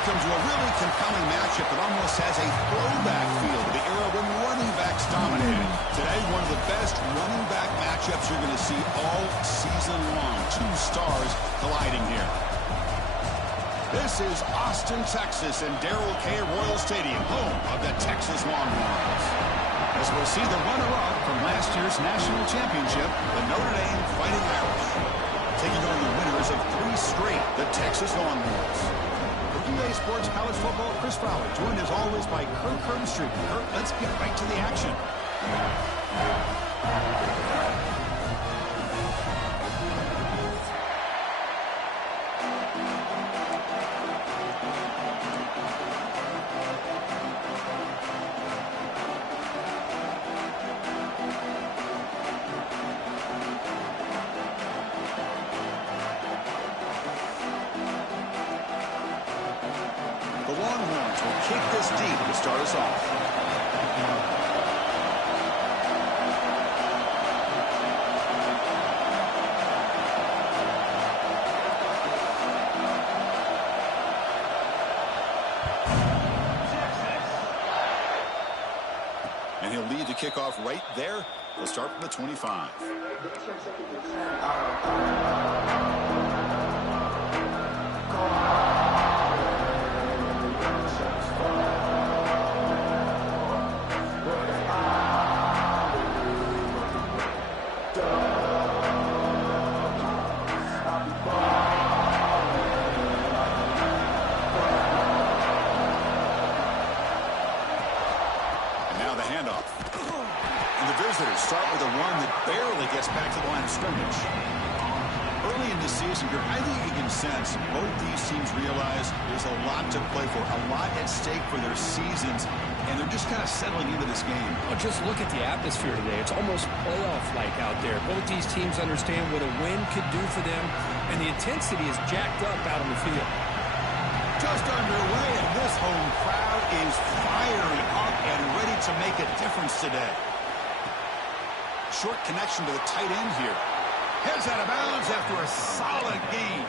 Welcome to a really compelling matchup that almost has a throwback feel to the era when running backs dominated. Today, one of the best running back matchups you're going to see all season long. Two stars colliding here. This is Austin, Texas, and Darrell K. Royal Stadium, home of the Texas Longhorns. As we'll see the runner-up from last year's national championship, the Notre Dame Fighting Irish, taking on the winners of 3 straight, the Texas Longhorns. For EA Sports College Football, Chris Fowler, joined as always by Kirk Herbstreit. Kirk, let's get right to the action. The Longhorns will kick this deep to start us off. And he'll lead the kickoff right there. He'll start from the 25. Start with a run that barely gets back to the line of scrimmage. Early in the season, I think you can sense both these teams realize there's a lot to play for, a lot at stake for their seasons, and they're just kind of settling into this game. Well, just look at the atmosphere today. It's almost playoff-like out there. Both these teams understand what a win could do for them, and the intensity is jacked up out on the field. Just underway, and this home crowd is fired up and ready to make a difference today. Short connection to the tight end here. Heads out of bounds after a solid gain.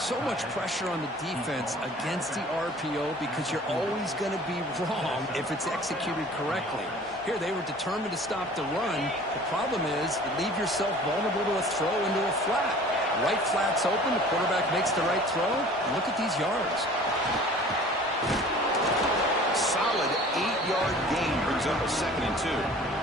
So much pressure on the defense against the RPO because you're always going to be wrong if it's executed correctly. Here, they were determined to stop the run. The problem is you leave yourself vulnerable to a throw into a flat. Right flat's open. The quarterback makes the right throw. Look at these yards. Solid 8-yard gain brings up a 2nd and 2.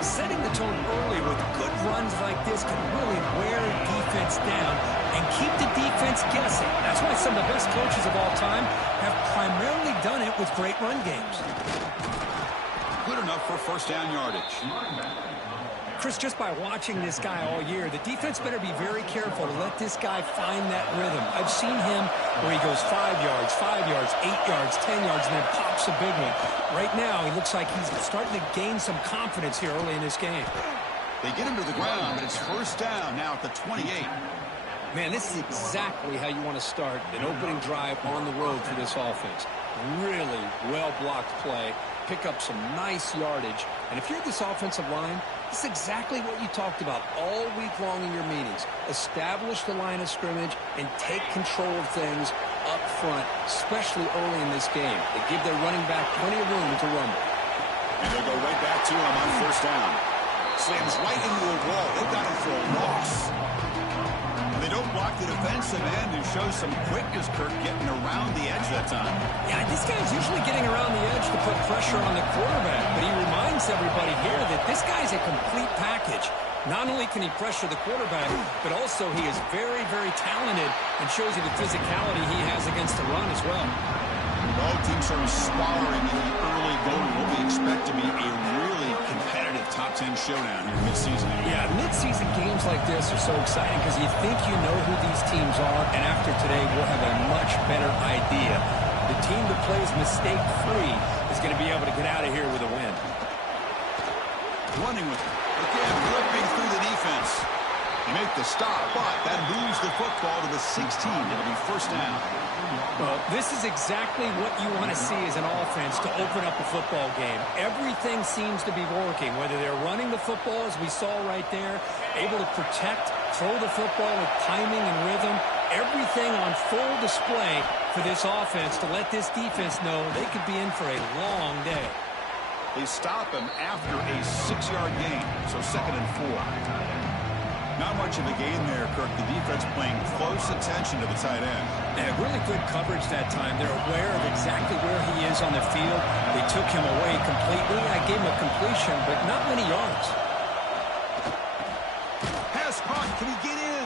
Setting the tone early with good runs like this can really wear defense down and keep the defense guessing. That's why some of the best coaches of all time have primarily done it with great run games. Good enough for first down yardage. Chris, just by watching this guy all year, the defense better be very careful to let this guy find that rhythm. I've seen him where he goes 5 yards, 5 yards, 8 yards, 10 yards, and then pops a big one. Right now, he looks like he's starting to gain some confidence here early in this game. They get him to the ground, but it's first down now at the 28. Man, this is exactly how you want to start an opening drive on the road for this offense. Really well-blocked play, pick up some nice yardage, and if you're this offensive line, this is exactly what you talked about all week long in your meetings. Establish the line of scrimmage and take control of things up front, especially early in this game. They give their running back plenty of room to rumble. And they'll go right back to him on first down. Slams right into a wall. They've got him for a loss. They don't block the defensive end and show some quickness, Kirk, getting around the edge that time. Yeah, this guy's usually getting around the edge to put pressure on the quarterback, but he reminds everybody here that this guy's a complete package. Not only can he pressure the quarterback, but also he is very, very talented and shows you the physicality he has against the run as well. Both teams sort of sparring in the early going. What we expect to be a really competitive top 10 showdown here mid-season. Yeah, mid-season games like this are so exciting because you think you know who these teams are, and after today we'll have a much better idea. The team that plays mistake-free is going to be able to get out of here with a win. Running with it. Again, ripping through the defense. They make the stop, but that moves the football to the 16. It'll be first down. Well, this is exactly what you want to see as an offense to open up a football game. Everything seems to be working, whether they're running the football, as we saw right there, able to protect, throw the football with timing and rhythm, Everything on full display for this offense to let this defense know they could be in for a long day. They stop him after a 6-yard gain, so 2nd and 4. Not much of a gain there, Kirk. The defense paying close attention to the tight end. And really good coverage that time. They're aware of exactly where he is on the field. They took him away completely. I gave him a completion, but not many yards. Pass caught. Can he get in?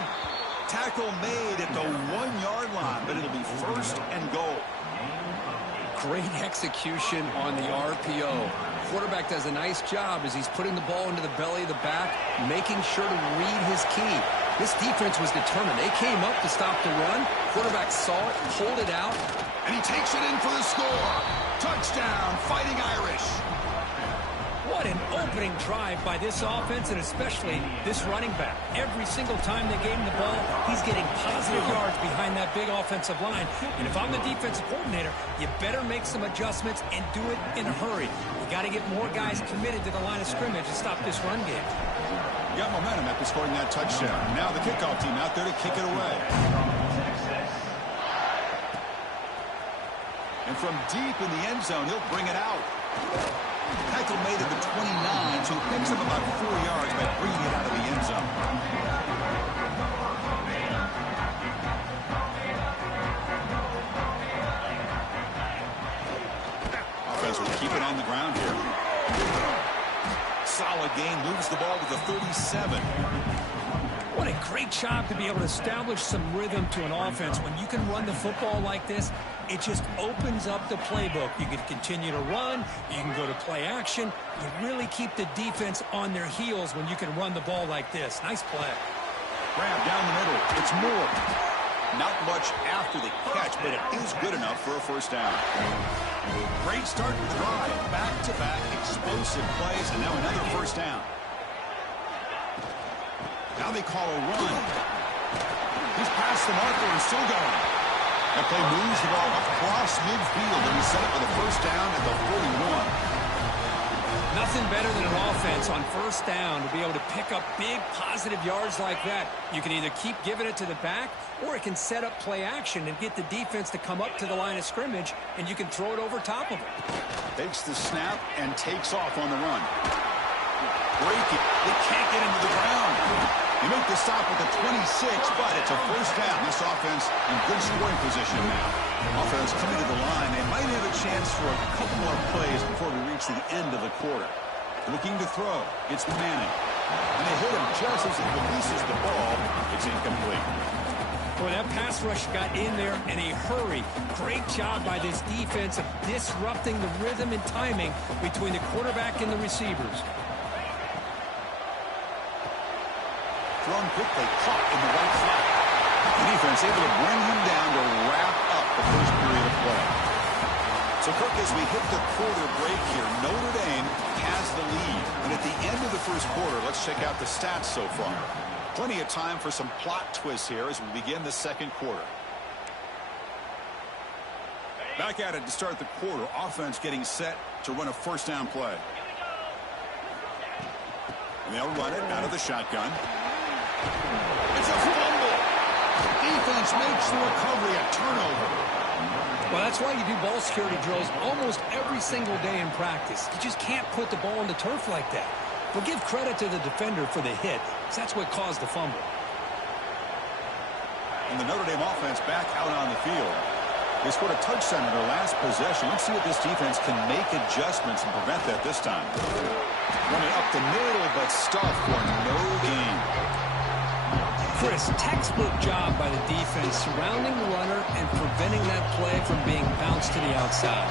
Tackle made at the 1-yard line, but it'll be 1st and goal. Great execution on the RPO. Quarterback does a nice job as he's putting the ball into the belly of the back, making sure to read his key. This defense was determined. They came up to stop the run. Quarterback saw it, pulled it out, and he takes it in for the score. Touchdown, Fighting Irish. What an opening drive by this offense, and especially this running back. Every single time they gave him the ball, he's getting positive yards behind that big offensive line. And if I'm the defensive coordinator, you better make some adjustments and do it in a hurry. You got to get more guys committed to the line of scrimmage to stop this run game. You got momentum after scoring that touchdown. Now the kickoff team out there to kick it away. And from deep in the end zone, he'll bring it out. Tackle made at the 29, so he picks up about 4 yards by bringing it out of the end zone. Offense will keep it on the ground here. Solid gain, moves the ball to the 37. What a great job to be able to establish some rhythm to an offense. When you can run the football like this, it just opens up the playbook. You can continue to run. You can go to play action. You really keep the defense on their heels when you can run the ball like this. Nice play. Grab down the middle. It's Moore. Not much after the catch, but it is good enough for a 1st down. Great start to the drive. Back-to-back explosive plays, and now another 1st down. Now they call a run. He's past the marker and still going. That play moves the ball across midfield, and he's set up for the 1st down at the 41. Nothing better than an offense on 1st down to be able to pick up big positive yards like that. You can either keep giving it to the back, or it can set up play action and get the defense to come up to the line of scrimmage, and you can throw it over top of it. Takes the snap and takes off on the run. Breaking. They can't get into the ground. They make the stop at the 26, but it's a 1st down. This offense in good scoring position now. Offense coming to the line. They might have a chance for a couple more plays before we reach the end of the quarter. Looking to throw. It's Manning. And they hit him just as he releases the ball. It's incomplete. Boy, that pass rush got in there in a hurry. Great job by this defense of disrupting the rhythm and timing between the quarterback and the receivers. Thrown quickly, caught in the right flat. The defense able to bring him down to wrap up the 1st period of play. So, Kirk, as we hit the quarter break here, Notre Dame has the lead. And at the end of the 1st quarter, let's check out the stats so far. Plenty of time for some plot twists here as we begin the 2nd quarter. Back at it to start the quarter. Offense getting set to run a 1st down play. And they'll run it out of the shotgun. It's a fumble. Defense makes the recovery, a turnover. Well, that's why you do ball security drills almost every single day in practice. You just can't put the ball on the turf like that. But give credit to the defender for the hit, because that's what caused the fumble. And the Notre Dame offense back out on the field. They scored a touchdown in their last possession. Let's see if this defense can make adjustments and prevent that this time. Running up the middle, but stuffed for no gain. Chris, textbook job by the defense surrounding the runner and preventing that play from being bounced to the outside.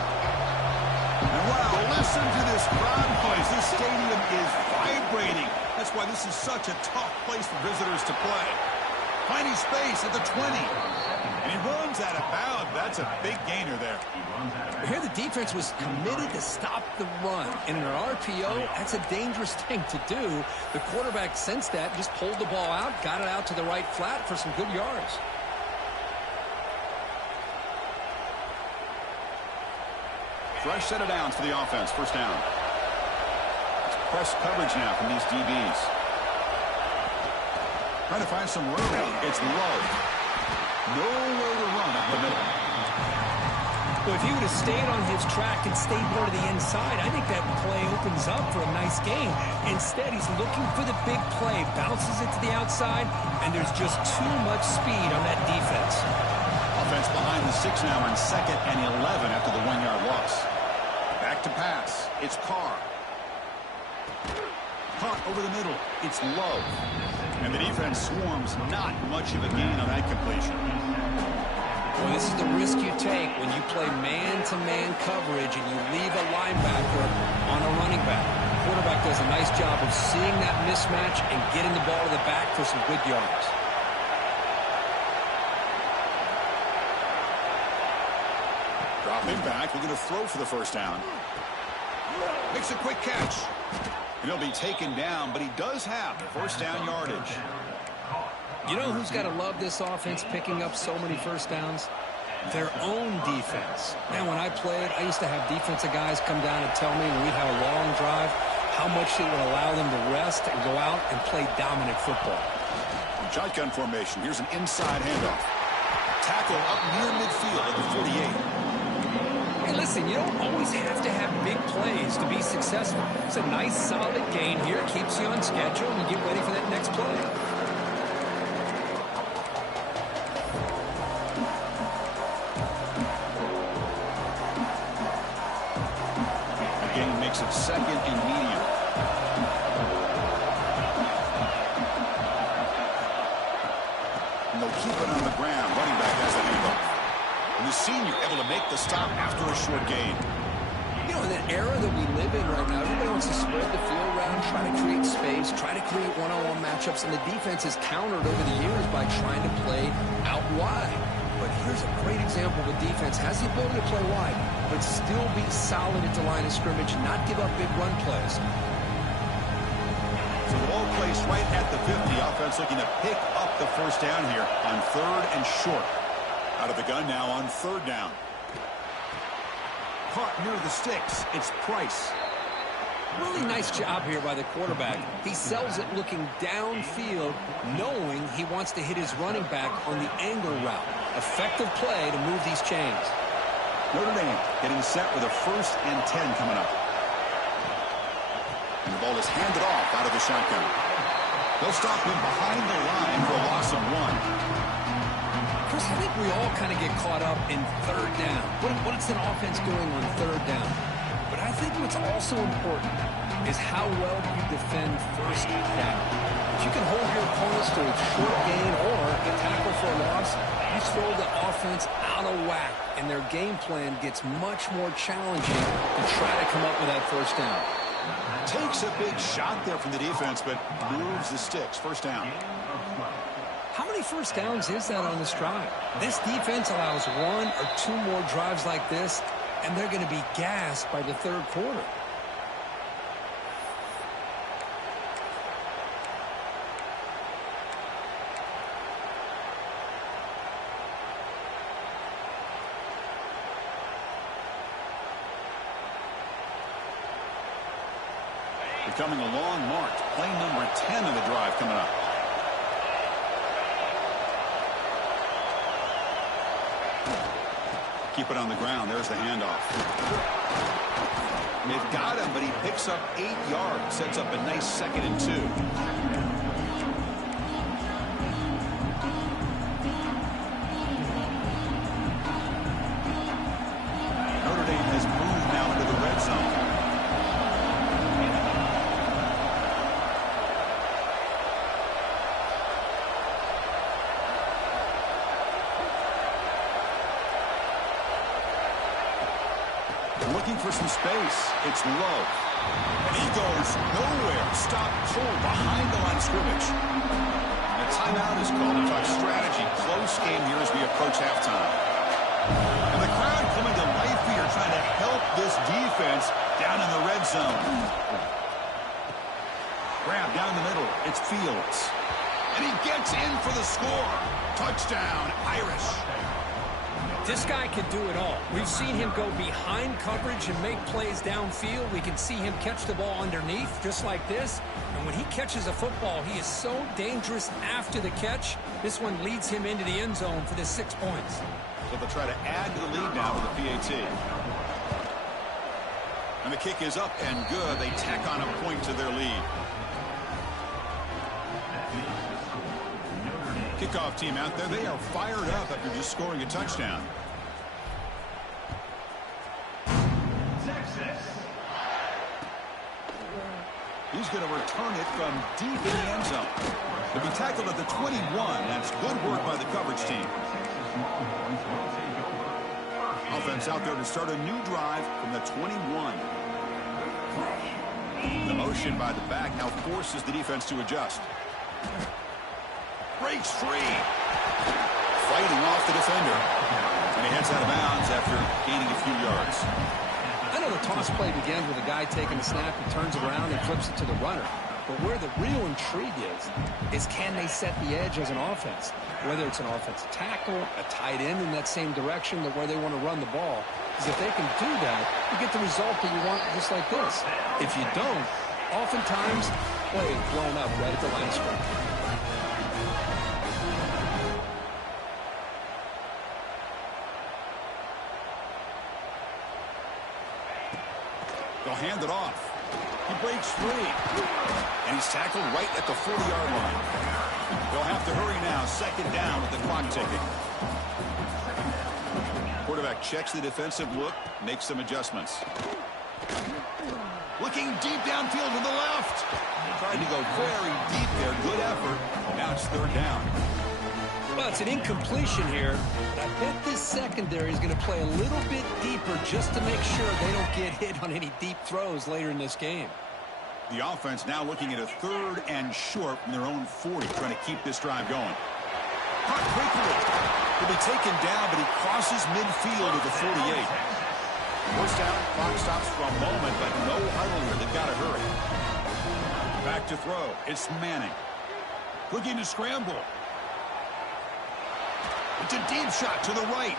And wow, listen to this crowd noise. This stadium is vibrating. That's why this is such a tough place for visitors to play. Finding space at the 20. And he runs out of bounds. That's a big gainer there. Here the defense was committed to stop the run. And in an RPO, that's a dangerous thing to do. The quarterback sensed that, just pulled the ball out, got it out to the right flat for some good yards. Fresh set of downs for the offense. 1st down. It's press coverage now from these DBs. Trying to find some room. It's Love. Nowhere to run up the middle. Well, if he would have stayed on his track and stayed more to the inside, I think that play opens up for a nice game. Instead, he's looking for the big play, bounces it to the outside, and there's just too much speed on that defense. Offense behind the 6 now on 2nd and 11 after the 1-yard loss. Back to pass. It's Carr. Caught over the middle. It's Love. And the defense swarms. Not much of a gain on that completion. Well, this is the risk you take when you play man-to-man coverage and you leave a linebacker on a running back. The quarterback does a nice job of seeing that mismatch and getting the ball to the back for some good yards. Dropping back, we're going to throw for the first down. Makes a quick catch. And he'll be taken down, but he does have first down yardage. You know who's got to love this offense picking up so many first downs? Their own defense. Man, when I played, I used to have defensive guys come down and tell me when we have a long drive how much it would allow them to rest and go out and play dominant football. Shotgun formation. Here's an inside handoff. Tackle up near midfield at the 48. Hey, listen, you don't always have to have big plays to be successful. It's a nice, solid gain here. Keeps you on schedule, and you get ready for that next play. The gain makes it 2nd and medium. And they'll keep it on the ground. Running back has the handoff. And the senior able to make the stop after a short gain. You know, in that era that we live in right now, everybody wants to spread the field around, try to create space, try to create one-on-one matchups, and the defense has countered over the years by trying to play out wide. But here's a great example of a defense has the ability to play wide, but still be solid at the line of scrimmage, not give up big run plays. So the ball placed right at the 50. Offense looking to pick up the first down here on 3rd and short. Out of the gun now on 3rd down. Caught near the sticks. It's Price. Really nice job here by the quarterback. He sells it looking downfield, knowing he wants to hit his running back on the angle route. Effective play to move these chains. Notre Dame getting set with a 1st and 10 coming up. And the ball is handed off out of the shotgun. They'll stop him behind the line for a loss of 1. Chris, I think we all kind of get caught up in 3rd down. What is an offense doing on 3rd down? But I think what's also important is how well you defend 1st down. If you can hold your opponents to a short gain or a tackle for a loss, you throw the offense out of whack, and their game plan gets much more challenging to try to come up with that 1st down. Takes a big shot there from the defense, but moves the sticks. 1st down. How many first downs is that on this drive? This defense allows 1 or 2 more drives like this, and they're going to be gassed by the 3rd quarter. Becoming a long march. Play number 10 of the drive coming up. Keep it on the ground. There's the handoff. They've got him, but he picks up 8 yards. Sets up a nice 2nd and 2. Notre Dame has moved now into the red zone. Looking for some space. It's Love. And he goes nowhere. Stop cold behind the line of scrimmage. And a timeout is called to talk strategy. Close game here as we approach halftime. And the crowd coming to life here trying to help this defense down in the red zone. Grab down the middle. It's Fields. And he gets in for the score. Touchdown, Irish. This guy can do it all. We've seen him go behind coverage and make plays downfield. We can see him catch the ball underneath, just like this. And when he catches a football, he is so dangerous after the catch. This one leads him into the end zone for the 6 points. So they'll try to add to the lead now with the PAT. And the kick is up and good. They tack on a point to their lead. Kickoff team out there. They are fired up after just scoring a touchdown. He's going to return it from deep in the end zone. To be tackled at the 21. That's good work by the coverage team. Offense out there to start a new drive from the 21. The motion by the back now forces the defense to adjust. Breaks free. Fighting off the defender. And he heads out of bounds after gaining a few yards. I know the toss play begins with a guy taking the snap, he turns it around and flips it to the runner. But where the real intrigue is can they set the edge as an offense? Whether it's an offensive tackle, a tight end in that same direction that where they want to run the ball. Because if they can do that, you get the result that you want just like this. If you don't, oftentimes, play is blown up right at the line of scrimmage. They'll hand it off. He breaks free. And he's tackled right at the 40-yard line. They'll have to hurry now. Second down with the clock ticking. Quarterback checks the defensive look, makes some adjustments. Looking deep downfield to the left. Trying to go very deep there. Good effort. Now it's third down. Well, it's an incompletion here, but I bet this secondary is going to play a little bit deeper just to make sure they don't get hit on any deep throws later in this game. The offense now looking at a third and short from their own 40, trying to keep this drive going. Caught quickly. He'll be taken down, but he crosses midfield at the 48. First down, clock stops for a moment, but no huddle here. They've got to hurry. Back to throw. It's Manning. Looking to scramble. It's a deep shot to the right.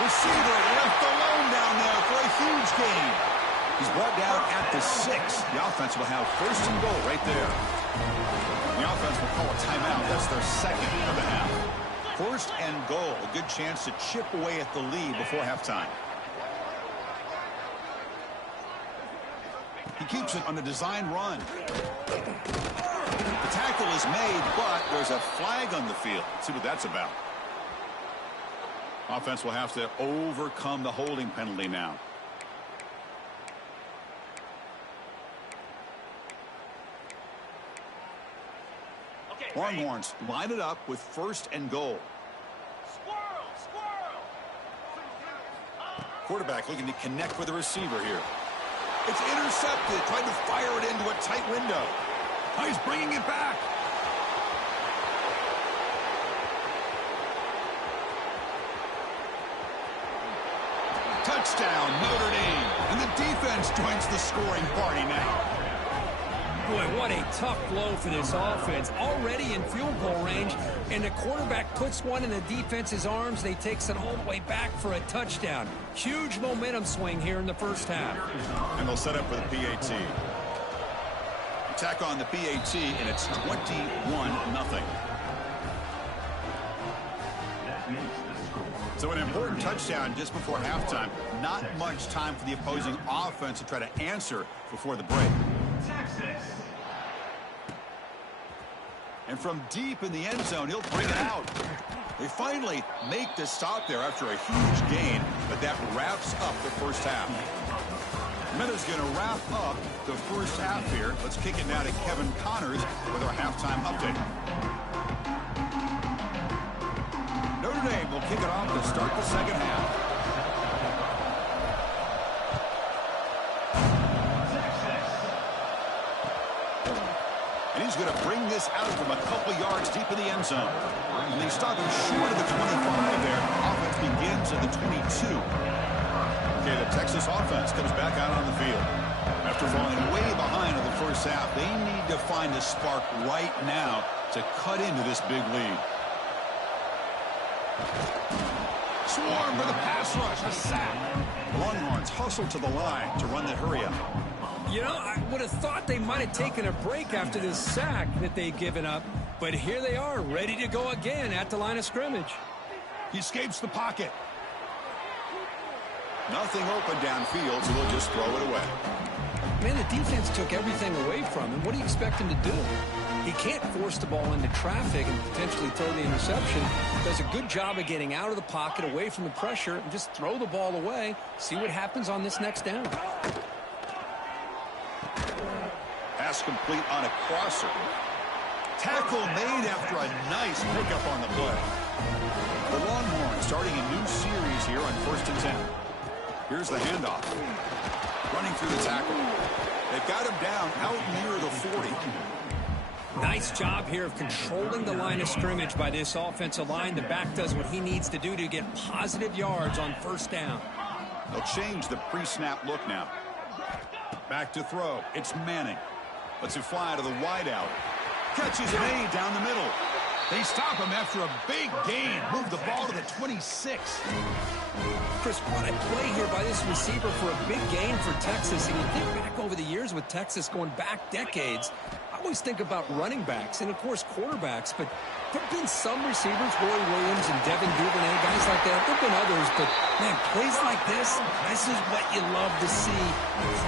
Receiver left alone down there for a huge gain. He's brought down at the 6. The offense will have first and goal right there. The offense will call a timeout. That's their second of the half. First and goal. A good chance to chip away at the lead before halftime. He keeps it on a design run. The tackle is made, but there's a flag on the field. Let's see what that's about. Offense will have to overcome the holding penalty now. Longhorns line it up with first and goal. Quarterback looking to connect with the receiver here. It's intercepted, trying to fire it into a tight window. Oh, he's bringing it back. Touchdown, Notre Dame. And the defense joins the scoring party now. Boy, what a tough blow for this offense. Already in field goal range, and the quarterback puts one in the defense's arms. They takes it all the way back for a touchdown. Huge momentum swing here in the first half. And they'll set up for the PAT. Attack on the PAT, and it's 21-0. So an important touchdown just before halftime. Not much time for the opposing offense to try to answer before the break. And from deep in the end zone, he'll bring it out. They finally make the stop there after a huge gain, but that wraps up the first half. Notra's going to wrap up the first half here. Let's kick it now to Kevin Connors with our halftime update. Notre Dame will kick it off to start the second half. And he's going to bring this out from a couple yards deep in the end zone. And they stop him short of the 25 there. Offense begins at the 22. Okay, the Texas offense comes back out on the field. After falling way behind in the first half, they need to find a spark right now to cut into this big lead. swarm with a pass rush, a sack. The Longhorns hustle to the line to run that hurry-up. You know, I would have thought they might have taken a break after this sack that they'd given up, but here they are, ready to go again at the line of scrimmage. He escapes the pocket. Nothing open downfield, so they'll just throw it away. Man, the defense took everything away from him. What do you expect him to do? He can't force the ball into traffic and potentially throw the interception. Does a good job of getting out of the pocket, away from the pressure, and just throw the ball away. See what happens on this next down. Pass complete on a crosser. Tackle made after a nice pickup on the play. The Longhorns starting a new series here on 1st and 10. Here's the handoff. Running through the tackle. They've got him down out near the 40. Nice job here of controlling the line of scrimmage by this offensive line. The back does what he needs to do to get positive yards on 1st down. They'll change the pre-snap look now. Back to throw. It's Manning. Lets it fly to the wideout. Catch is made down the middle. They stop him after a big gain. Move the ball to the 26. Chris, what a play here by this receiver for a big gain for Texas. And you think back over the years with Texas going back decades, I always think about running backs and, of course, quarterbacks. But there have been some receivers, Roy Williams and Devin Duvernay, guys like that. There have been others, but, man, plays like this is what you love to see.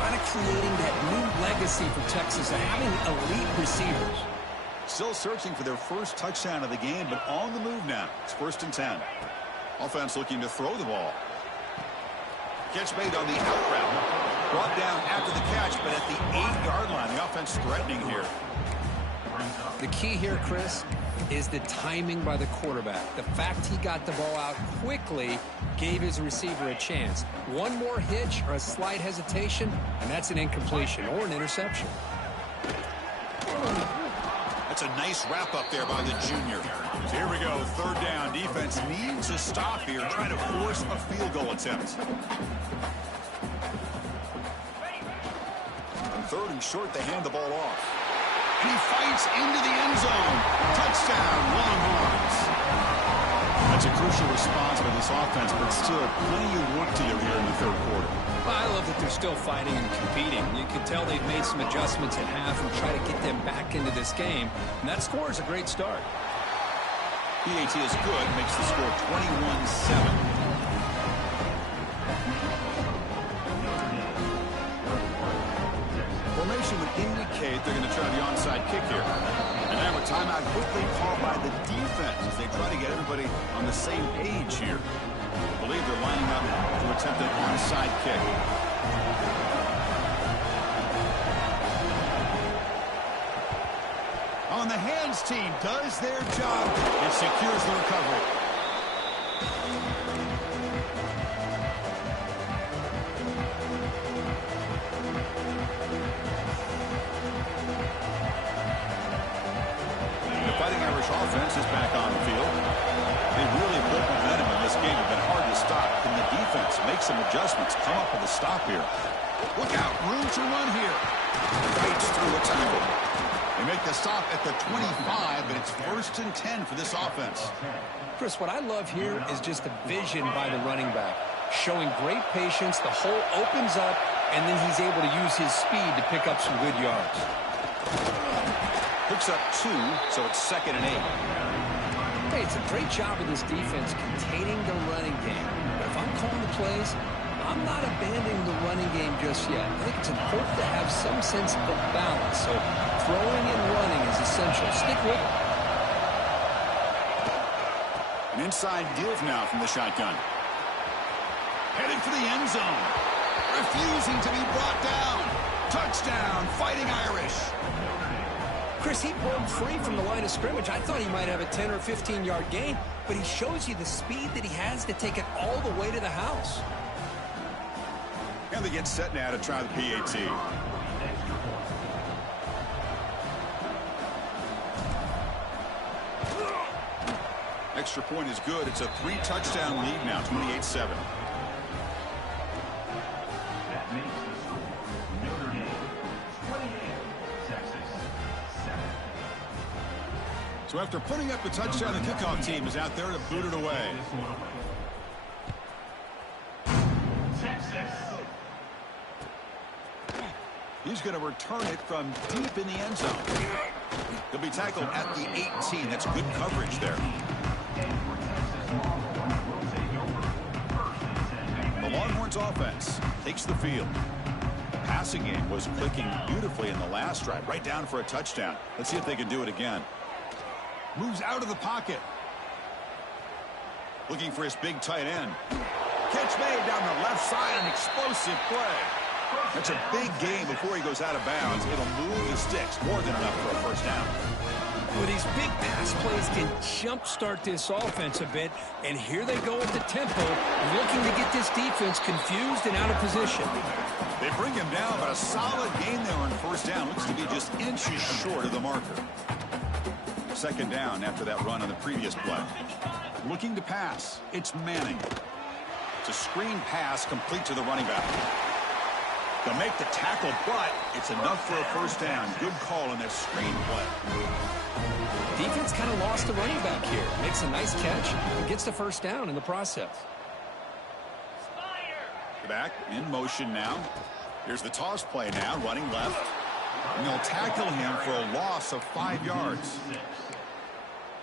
Kind of creating that new legacy for Texas of having elite receivers. Still searching for their first touchdown of the game, but on the move now. It's 1st and 10. Offense looking to throw the ball. Catch made on the out route. Brought down after the catch, but at the 8-yard line. The offense threatening here. The key here, Chris, is the timing by the quarterback. The fact he got the ball out quickly gave his receiver a chance. One more hitch or a slight hesitation, and that's an incompletion or an interception. That's a nice wrap-up there by the junior. So here we go, 3rd down. Defense needs a stop here, trying to force a field goal attempt. 3rd and short, they hand the ball off. And he fights into the end zone. Touchdown, Longhorns. That's a crucial response by this offense, but still plenty of work to do here in the 3rd quarter. I love that they're still fighting and competing. You can tell they've made some adjustments at half and try to get them back into this game. And that score is a great start. PAT is good, makes the score 21-7. Formation would indicate they're going to try the onside kick here. And now a timeout quickly called by the defense as they try to get everybody on the same page here. I believe they're lining up to attempt an onside kick. On the hands team does their job and secures the recovery. The Fighting Irish offense is back on the field. They really built momentum in this game. It's been hard to stop. Can the defense make some adjustments? Come up with a stop here. Look out. Room to run here. Fights through the tackle. They make the stop at the 25, but it's 1st and 10 for this offense. Chris, what I love here is just the vision by the running back. Showing great patience. The hole opens up, and then he's able to use his speed to pick up some good yards. Picks up 2, so it's 2nd and 8. Hey, it's a great job of this defense containing the running game. But if I'm calling the plays, I'm not abandoning the running game just yet. I think it's important to have some sense of balance. So throwing and running is essential. Stick with it. An inside give now from the shotgun. Headed for the end zone. Refusing to be brought down. Touchdown, Fighting Irish. Chris, he broke free from the line of scrimmage. I thought he might have a 10 or 15-yard gain, but he shows you the speed that he has to take it all the way to the house. And they get set now to try the PAT. Extra point is good. It's a 3-touchdown lead now, 28-7. So after putting up a touchdown, the kickoff team is out there to boot it away. He's going to return it from deep in the end zone. He'll be tackled at the 18. That's good coverage there. The Longhorns offense takes the field. The passing game was clicking beautifully in the last drive, right down for a touchdown. Let's see if they can do it again. Moves out of the pocket. Looking for his big tight end. Catch made down the left side, an explosive play. That's a big game before he goes out of bounds. It'll move the sticks more than enough for a first down. Well, these big pass plays can jumpstart this offense a bit, and here they go at the tempo, looking to get this defense confused and out of position. They bring him down, but a solid gain there on first down. Looks to be just inches short of the marker. Second down after that run on the previous play. Looking to pass. It's Manning. It's a screen pass complete to the running back. They'll make the tackle, but it's enough for a first down. Good call in this screen play. Defense kind of lost the running back here. Makes a nice catch and gets the first down in the process. Back in motion now. Here's the toss play now, running left. And they'll tackle him for a loss of 5 yards.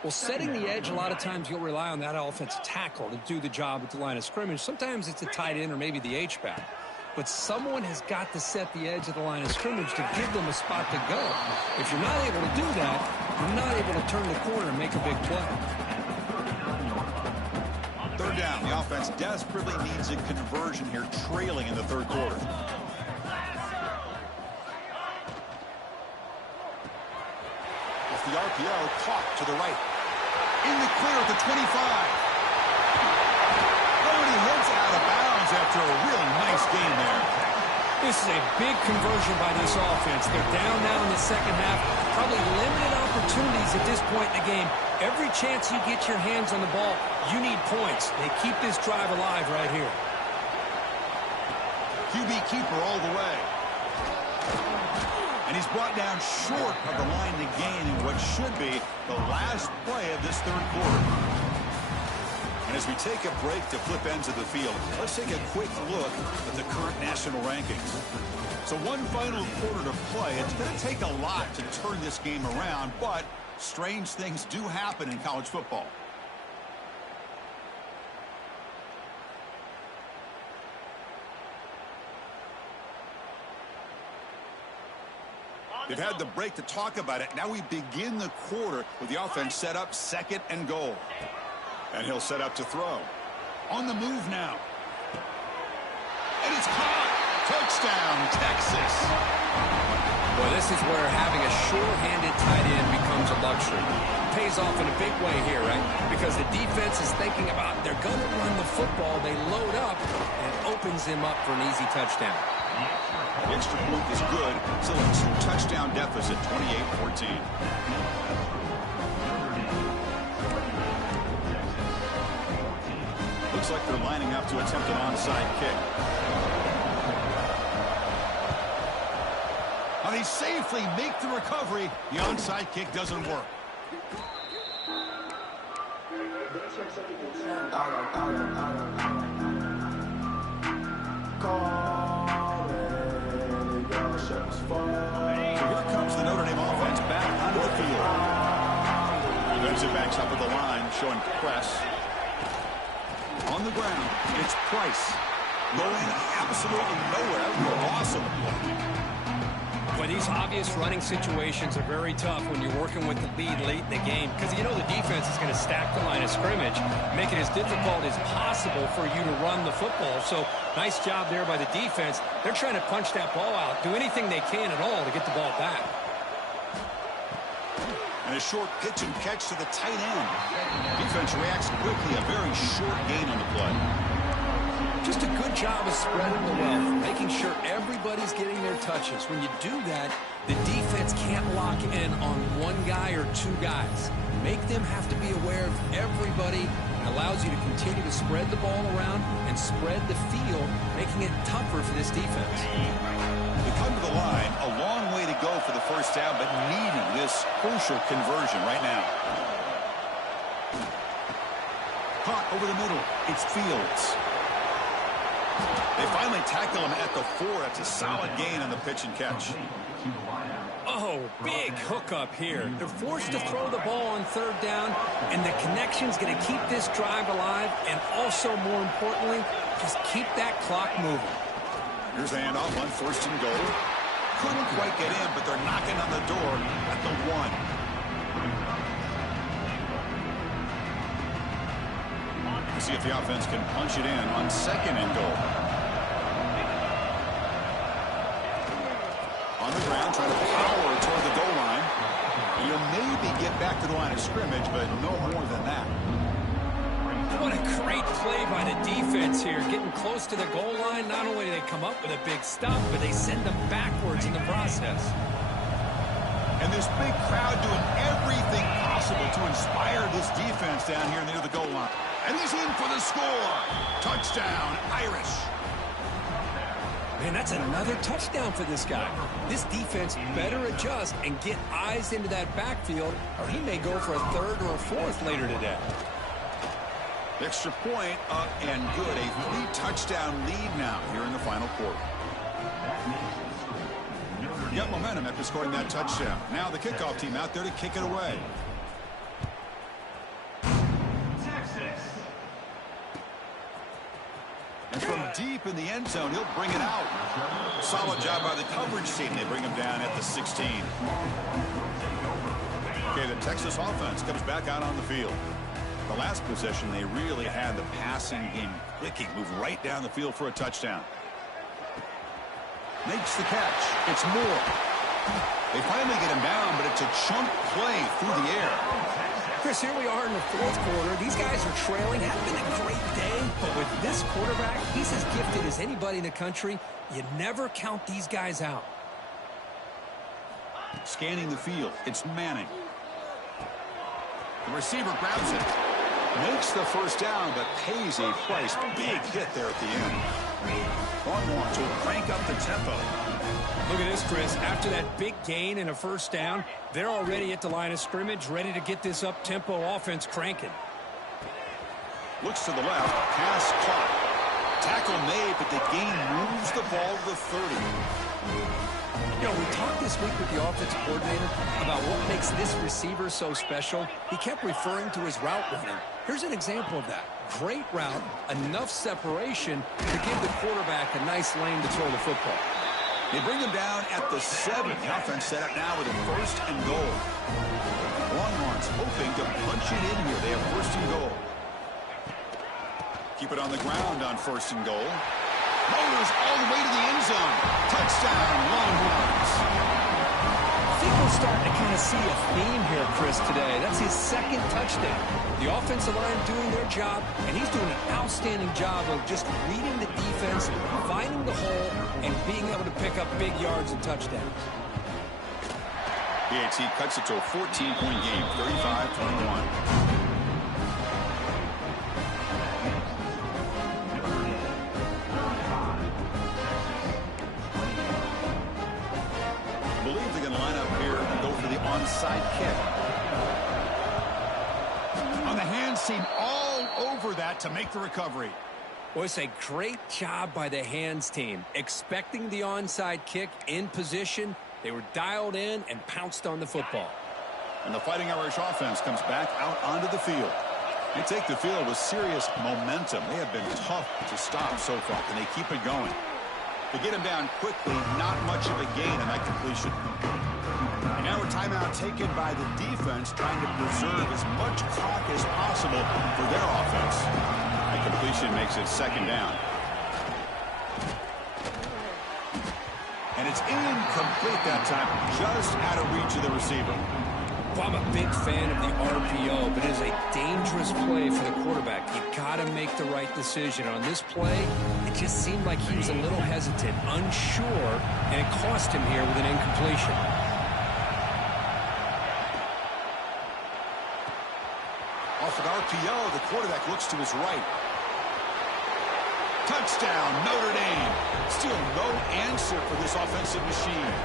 Well, setting the edge, a lot of times you'll rely on that offensive tackle to do the job at the line of scrimmage. Sometimes it's a tight end or maybe the H-back. But someone has got to set the edge of the line of scrimmage to give them a spot to go. If you're not able to do that, you're not able to turn the corner and make a big play. Third down. The offense desperately needs a conversion here, trailing in the third quarter. Off the RPO, caught to the right. In the clear at the 25. Already heads out of bounds after a really nice game there. This is a big conversion by this offense. They're down now in the second half. Probably limited opportunities at this point in the game. Every chance you get your hands on the ball, you need points. They keep this drive alive right here. QB keeper all the way. And he's brought down short of the line to gain in what should be the last play of this third quarter. And as we take a break to flip ends of the field, let's take a quick look at the current national rankings. So one final quarter to play. It's going to take a lot to turn this game around, but strange things do happen in college football. They've had the break to talk about it. Now we begin the quarter with the offense set up, second and goal. And he'll set up to throw. On the move now. And it's caught. Touchdown, Texas. Well, this is where having a sure-handed tight end becomes a luxury. Pays off in a big way here, right? Because the defense is thinking about they're going to run the football. They load up, and it opens them up for an easy touchdown. The extra point is good. Still a two-touchdown deficit, 28-14. Looks like they're lining up to attempt an onside kick. Now they safely make the recovery. The onside kick doesn't work. So here comes the Notre Dame offense back onto the field. Defensive backs up at the line, showing press. On the ground, it's Price. Going absolutely nowhere. Awesome. But these obvious running situations are very tough when you're working with the lead late in the game, because you know the defense is going to stack the line of scrimmage, make it as difficult as possible for you to run the football. So nice job there by the defense. They're trying to punch that ball out, do anything they can at all to get the ball back. And a short pitch and catch to the tight end. Defense reacts quickly, a very short gain on the play. Just a good job of spreading the wealth, making sure everybody's getting their touches. When you do that, the defense can't lock in on one guy or two guys. Make them have to be aware of everybody, and allows you to continue to spread the ball around and spread the field, making it tougher for this defense. They come to the line, a long way to go for the first down, but needing this crucial conversion right now. Caught over the middle. It's Fields. They finally tackle him at the 4. That's a solid gain on the pitch and catch. Oh, big hookup here. They're forced to throw the ball on third down, and the connection's going to keep this drive alive, and also, more importantly, just keep that clock moving. Here's the handoff on 1st and goal. Couldn't quite get in, but they're knocking on the door at the 1. We'll see if the offense can punch it in on 2nd and goal. On the ground, trying to power toward the goal line. You'll maybe get back to the line of scrimmage, but no more than that. What a great play by the defense here. Getting close to the goal line, not only do they come up with a big stop, but they send them backwards in the process. And this big crowd doing everything possible to inspire this defense down here near the goal line. And he's in for the score. Touchdown, Irish. Man, that's another touchdown for this guy. This defense better adjust and get eyes into that backfield, or he may go for a 3rd or a 4th later today. Extra point up and good. A 3-touchdown lead now here in the final quarter. Got momentum after scoring that touchdown. Now the kickoff team out there to kick it away. And from deep in the end zone, he'll bring it out. Solid job by the coverage team. They bring him down at the 16. Okay, the Texas offense comes back out on the field. The last possession, they really had the passing game clicking. Move right down the field for a touchdown. Makes the catch. It's Moore. They finally get him down, but it's a chunk play through the air. Chris, here we are in the 4th quarter. These guys are trailing. Hasn't been a great day, but with this quarterback, he's as gifted as anybody in the country. You never count these guys out. Scanning the field, it's Manning. The receiver grabs it. Makes the first down, but pays a price. Big hit there at the end. Longhorns will crank up the tempo. Look at this, Chris. After that big gain and a first down, they're already at the line of scrimmage, ready to get this up-tempo offense cranking. Looks to the left. Pass caught. Tackle made, but the gain moves the ball to the 30. You know, we talked this week with the offensive coordinator about what makes this receiver so special. He kept referring to his route running. Here's an example of that. Great route, enough separation to give the quarterback a nice lane to throw the football. They bring him down at the 7. The offense set up now with a 1st and goal. Longhorns hoping to punch it in here. They have 1st and goal. Keep it on the ground on 1st and goal. Motors all the way to the end zone. Touchdown, Longhorns. I think we're starting to kind of see a theme here, Chris, today. That's his 2nd touchdown. The offensive line doing their job, and he's doing an outstanding job of just reading the defense, finding the hole, and being able to pick up big yards and touchdowns. PAT cuts it to a 14-point game, 35-21. Onside kick. On the hands team all over that to make the recovery. Well, it's a great job by the hands team. Expecting the onside kick in position. They were dialed in and pounced on the football. And the Fighting Irish offense comes back out onto the field. They take the field with serious momentum. They have been tough to stop so far, and they keep it going. To get him down quickly, not much of a gain on that completion. And now a timeout taken by the defense, trying to preserve as much clock as possible for their offense. That completion makes it 2nd down. And it's incomplete that time, just out of reach of the receiver. Well, I'm a big fan of the RPO, but it is a dangerous play for the quarterback. You got to make the right decision. On this play, it just seemed like he was a little hesitant, unsure, and it cost him here with an incompletion. Off an RPO, the quarterback looks to his right. Touchdown, Notre Dame. Still no answer for this offensive machine.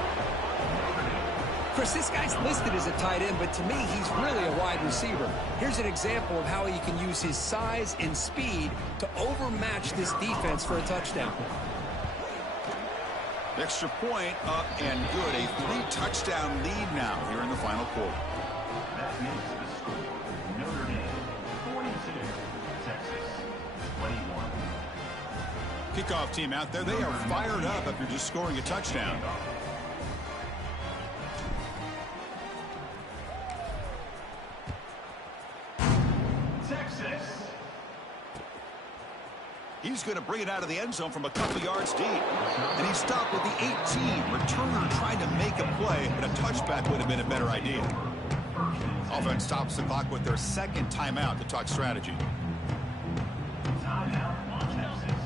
Chris, this guy's listed as a tight end, but to me, he's really a wide receiver. Here's an example of how he can use his size and speed to overmatch this defense for a touchdown. Extra point up and good. A 3-touchdown lead now here in the final quarter. That makes the score Notre Dame 42, Texas 21. Kickoff team out there. They are fired up after just scoring a touchdown. Texas. He's going to bring it out of the end zone from a couple yards deep. And he stopped with the 18. Returner trying to make a play, but a touchback would have been a better idea. Offense stops the clock with their second timeout to talk strategy. Timeout on Texas.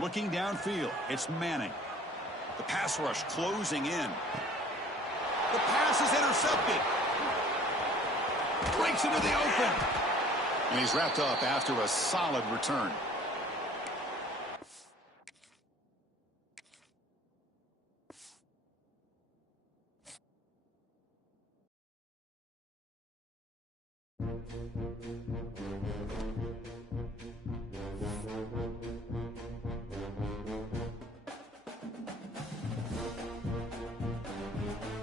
Looking downfield, it's Manning. The pass rush closing in. The pass is intercepted. Breaks into the open. And he's wrapped up after a solid return.